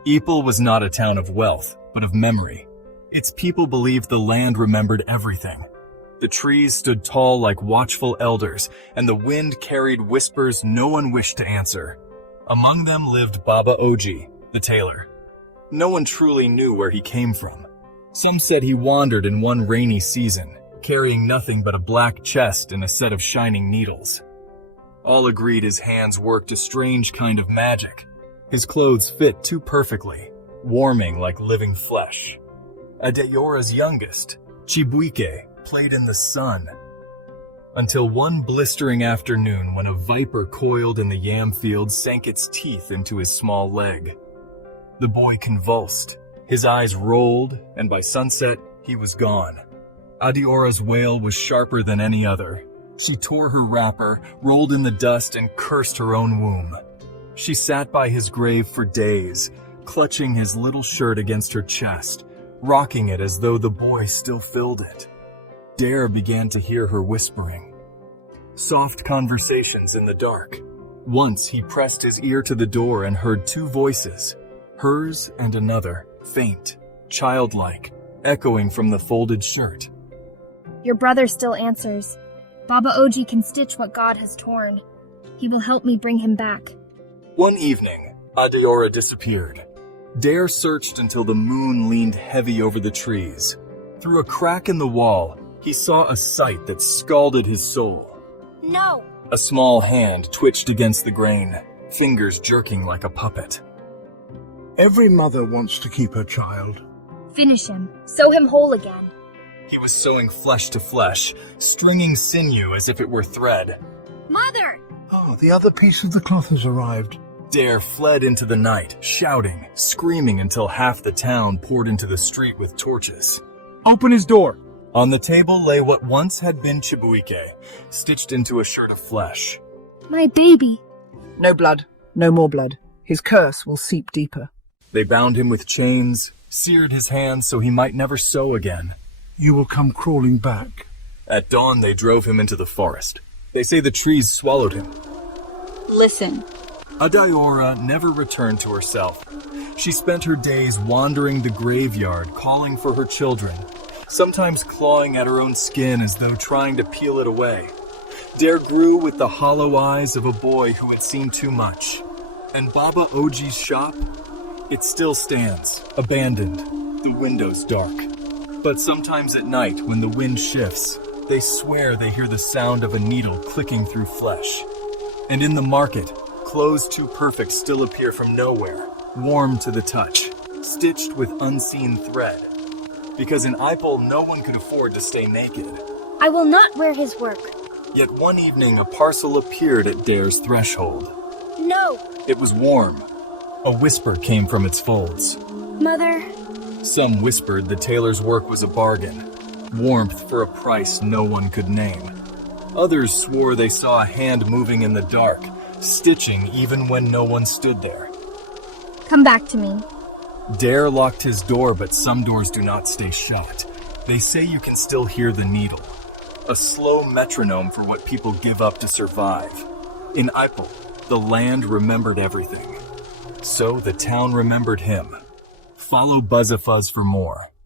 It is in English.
Ipele was not a town of wealth, but of memory. Its people believed the land remembered everything. The trees stood tall like watchful elders, and the wind carried whispers no one wished to answer. Among them lived Baba Oji, the tailor. No one truly knew where he came from. Some said he wandered in one rainy season, carrying nothing but a black chest and a set of shining needles. All agreed his hands worked a strange kind of magic. His clothes fit too perfectly, warming like living flesh. Adeora's youngest, Chibuike, played in the sun. Until one blistering afternoon when a viper coiled in the yam field sank its teeth into his small leg. The boy convulsed, his eyes rolled, and by sunset, he was gone. Adeora's wail was sharper than any other. She tore her wrapper, rolled in the dust, and cursed her own womb. She sat by his grave for days, clutching his little shirt against her chest, rocking it as though the boy still filled it. Dare began to hear her whispering. Soft conversations in the dark. Once he pressed his ear to the door and heard two voices, hers and another, faint, childlike, echoing from the folded shirt. Your brother still answers. Baba Oji can stitch what God has torn. He will help me bring him back. One evening, Adeora disappeared. Dare searched until the moon leaned heavy over the trees. Through a crack in the wall, he saw a sight that scalded his soul. No! A small hand twitched against the grain, fingers jerking like a puppet. Every mother wants to keep her child. Finish him. Sew him whole again. He was sewing flesh to flesh, stringing sinew as if it were thread. Mother! Oh, the other piece of the cloth has arrived. Dare fled into the night, shouting, screaming until half the town poured into the street with torches. Open his door! On the table lay what once had been Chibuike, stitched into a shirt of flesh. My baby! No blood, no more blood. His curse will seep deeper. They bound him with chains, seared his hands so he might never sew again. You will come crawling back. At dawn, they drove him into the forest. They say the trees swallowed him. Listen. Adeora never returned to herself. She spent her days wandering the graveyard, calling for her children, sometimes clawing at her own skin as though trying to peel it away. Dare grew with the hollow eyes of a boy who had seen too much. And Baba Oji's shop? It still stands, abandoned, the windows dark. But sometimes at night, when the wind shifts, they swear they hear the sound of a needle clicking through flesh. And in the market, clothes too perfect still appear from nowhere, warm to the touch, stitched with unseen thread. Because in Ipele, no one could afford to stay naked. I will not wear his work. Yet one evening, a parcel appeared at Dare's threshold. No! It was warm. A whisper came from its folds. Mother... Some whispered the tailor's work was a bargain, warmth for a price no one could name. Others swore they saw a hand moving in the dark, stitching even when no one stood there. Come back to me. Dare locked his door, but some doors do not stay shut. They say you can still hear the needle, a slow metronome for what people give up to survive. In Ipele, the land remembered everything. So the town remembered him. Follow BuzzAFuzz for more.